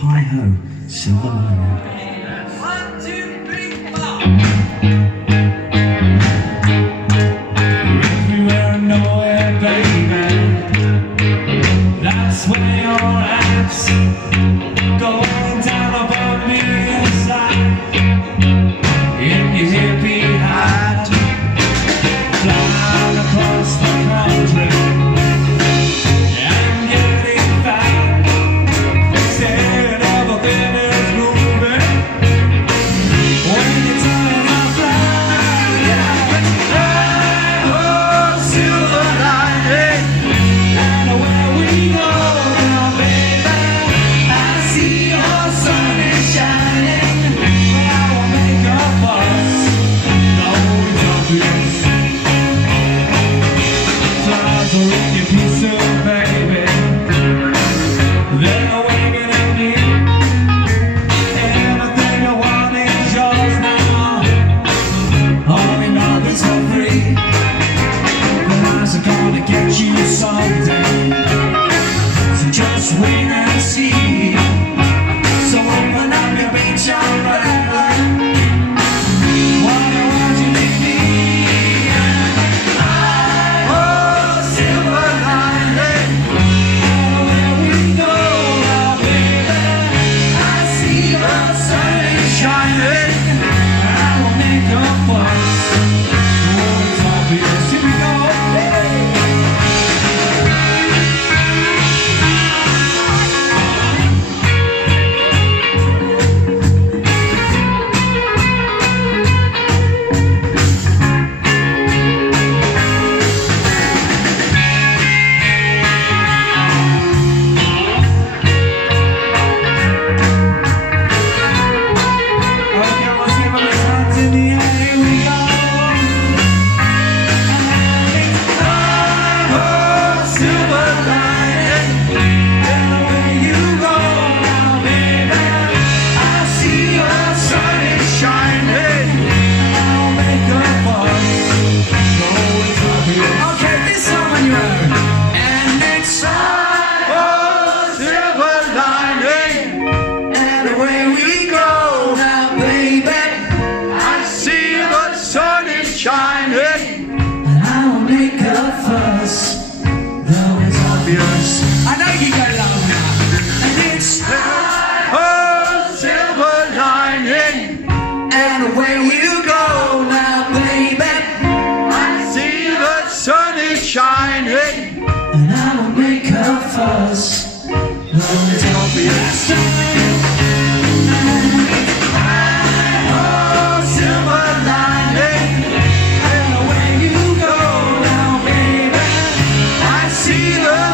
Hi-ho, silver lining. 1, 2, 3, 4. Everywhere and nowhere, baby. That's where you're at. Going down above me inside. In your hippie hat. Flying across the country. And getting fat. Saying everything is moving. When you're turning out flat. Yeah. Oh, silver lining. And where we go now, baby, I see your sun is shining. I will make a fuss. No, it's obvious. Flies are in your pizza, baby. They're waving at me. Anything you want is yours now. Only nothing's for free. The eyes are gonna get you someday. So just wait and see. So open up your beach umbrella. Why won't you leave me? Oh, silver lining. Where we go now, baby, I see the sun is shining. I will make a fuss. Oh, it's obvious. Here we go. Okay, let's give them his hands in the air. Here we go. Oh, silver lining. And where you go now, baby, I see your sun is shining. I'll make a fuss. No, it's obvious. Okay, this song on your own. And it's oh, silver lining. And where we go now, baby, I see the sun is shining. And I will make a fuss, though it's obvious. I know you go loud now. And it's oh, silver lining. And where you go now, baby, I see the sun is shining. And I will make a fuss, though it's obvious. Oh, silver lining. And where you go now, baby, I see the